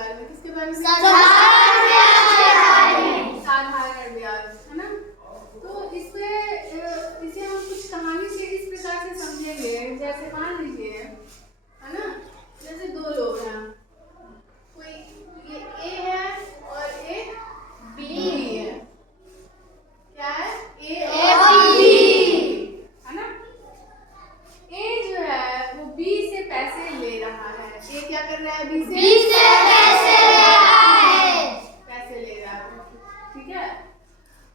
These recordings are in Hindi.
बारे में? किसके बारे में? साधारण ब्याज, है ना। तो इसे हम कुछ कहानी से इस प्रकार से समझेंगे, जैसे मान लीजिए, है ना, जैसे दो लोग हैं, कोई ये ए है और एक बी है। क्या है? ए और बी, है ना। ए जो है वो बी से पैसे ले रहा है। ए क्या कर रहा है? बी से पैसे ले रहा है। पैसे ले रहा है, ठीक है।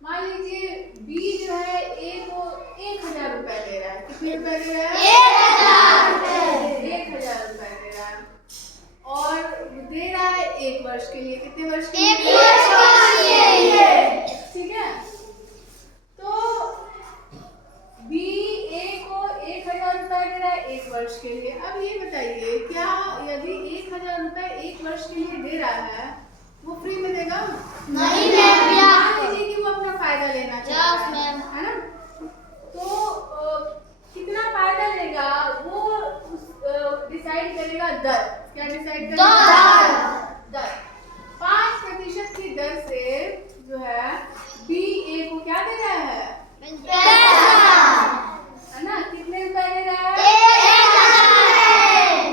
मान लीजिए बी जो है ए को 1000 रुपए ले रहा है। कितने रुपए ले रहा है? 1000 रुपए। 1000 रुपए ले रहा है और दे रहा है 1 वर्ष के लिए। कितने वर्ष के लिए? 1 वर्ष के लिए। ठीक है। तो बी ए को 1000 रुपए दे रहा है 1 वर्ष के लिए। अब ये बताइए, क्या यदि 1000 रुपए 1 वर्ष के लिए दे रहा है, वो फ्री में देगा? नहीं मैम, मान लीजिए कि वो अपना फायदा लेना चाहता है ना। तो कितना फायदा लेगा वो डिसाइड करेगा दर। क्या डिसाइड करेगा? दर। 5% की दर से जो है बी ए को क्या दे रहा है? है ना। कितने रुपए दे रहा है? 1000।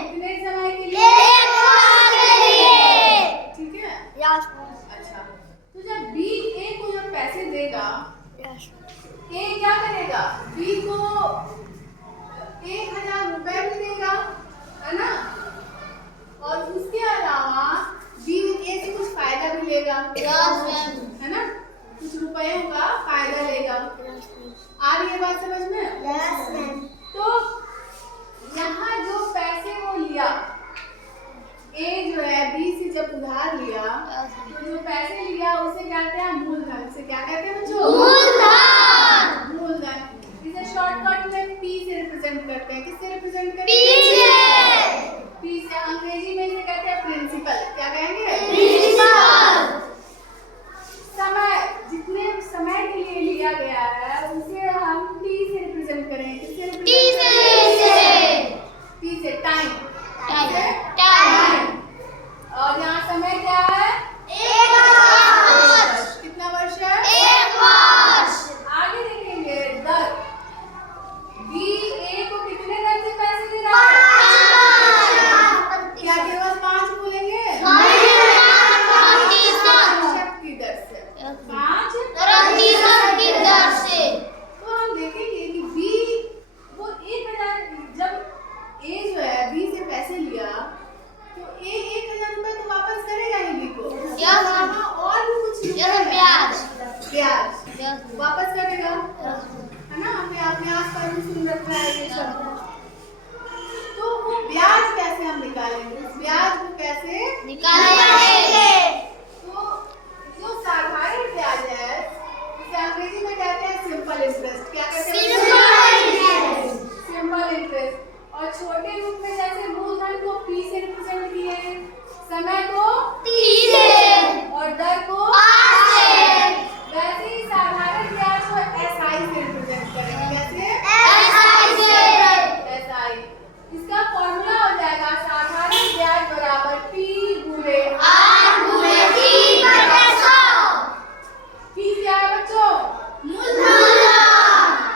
कितने समय के लिए? 1 वर्ष के लिए। ठीक है। अच्छा, तो जब बी ए को जब पैसे देगा, ए क्या करेगा? बी को 1000 रुपए भी देगा, है ना, और उसके अलावा बी ए से कुछ फायदा भी लेगा, है ना, कुछ रुपयों का फायदा लेगा। आ रही है बात समझ में? तो यहाँ जो पैसे वो लिया, ए जो है बी से जब उधार लिया, तो जो पैसे लिया उसे कहते हैं मूलधन। से क्या कहते हैं बच्चों? मूलधन। मूलधन। इसे शॉर्टकट में पी से रिप्रेजेंट करते हैं। किससे रिप्रेजेंट करते पी हैं? से। पी से। अंग्रेजी में इसे कहते हैं प्रिंसिपल। क्या कहेंगे? प्रिंसिपल। समय, जितने समय के लिए लिया गया है उसे हम टी से रिप्रेजेंट करेंगे। किससे रिप्रेजेंट करेंगे? टी से। टाइम। और यहाँ समय क्या है? 1 वर्ष। कितना वर्ष है? 1 वर्ष। आगे देखेंगे दर। बी ए को कितने दर से पैसे दे रहा है? क्या केवल 5 बोलेंगे? प्रतिशत की दर से। 5% की दर से। तो हम देखेंगे कि बी वो 1000, जब ए जो है बी से पैसे लिया, तो ए 1000 रुपए तो वापस करेगा ही बी को। और भी कुछ ब्याज वापस करेगा, है ना। अपने आस पास भी सुन रखा है ये शब्द। तो वो ब्याज कैसे हम निकालेंगे? उस ब्याज को कैसे निकालेंगे? तो जो साधारण ब्याज है उसे अंग्रेजी में कहते हैं सिंपल इंटरेस्ट। क्या कहते हैं? Simple interest. और छोटे रूप में जैसे मूलधन को पी से रिप्रेजेंट किए, समय को 3 से और दर को 5 से, वैसे ही साधारण ब्याज को एसआई से रिप्रेजेंट करेंगे। कैसे? SI से। एसआई। इसका फॉर्मूला हो जाएगा साधारण ब्याज बराबर पी गुणे R गुणे T/100। पी क्या है बच्चों? मूलधन।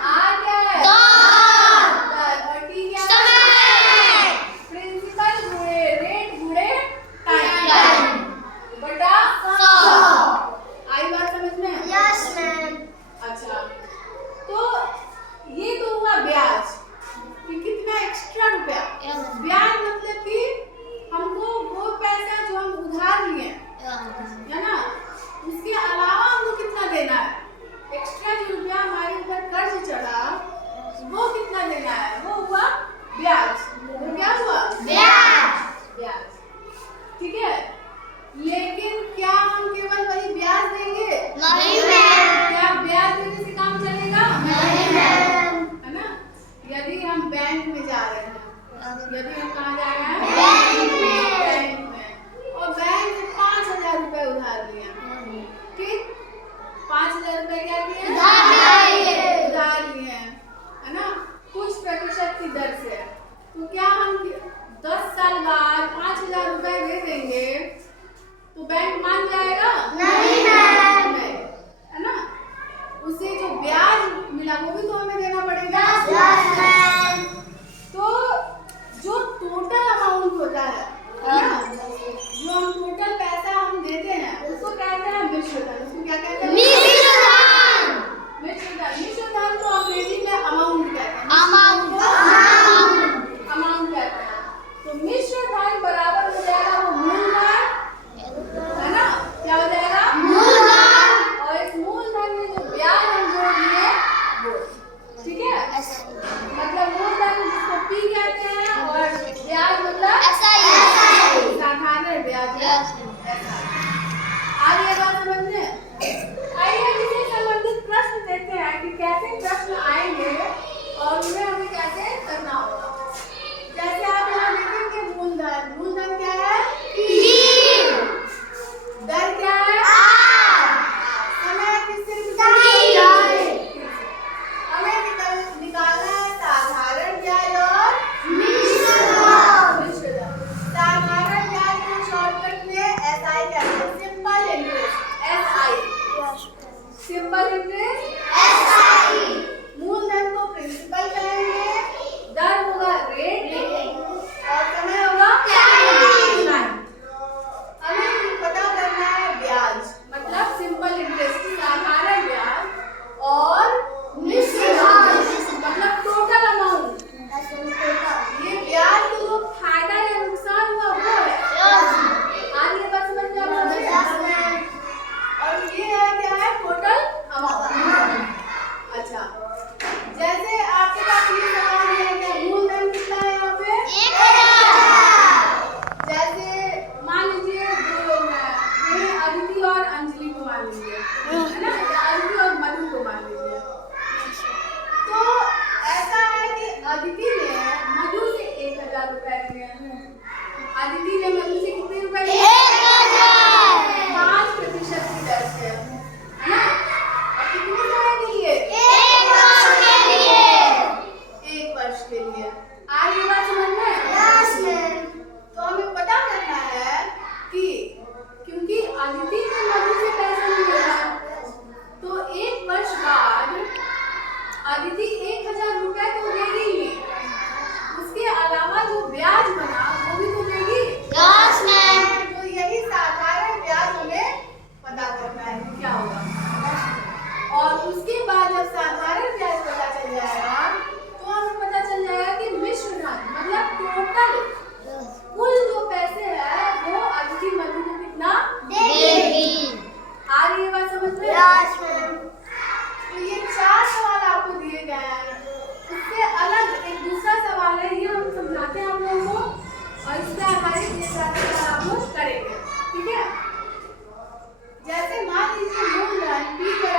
आर क्या है? दर। और टी क्या है? समय। प्रिंसिपल गुणे रेट गुणे टाइम बटा 100। आई बात समझ में? Yes ma'am. अच्छा, तो ये तो हुआ ब्याज कि कितना एक्स्ट्रा रुपया। ब्याज मतलब कि हमको वो पैसा जो हम उधार लिए, है ना, उसके अलावा हमको कितना देना है? एक्स्ट्रा जो रुपया हमारे ऊपर कर्ज चढ़ा वो कितना देना है? वो हुआ ब्याज। वो क्या हुआ? ब्याज। ठीक है। लेकिन क्या हम केवल वही ब्याज देंगे? नहीं मैम। क्या ब्याज देने से काम चलेगा? नहीं मैम। है ना। यदि हम बैंक में जा रहे हैं, यदि हम कहाँ जा रहे हैं? बैंक में। और बैंक में 5000 रुपए उधार लिया, ठीक? 5000 रुपए क्या किए? उधार लिए, है ना, कुछ प्रतिशत की दर से। तो क्या हम 10 साल बाद 5000 रुपए दे देंगे Yes, ma'am. आ रही है बात समझ में? आइए हम इससे संबंधित प्रश्न देखते हैं कि कैसे प्रश्न आएंगे और उन्हें हमें कैसे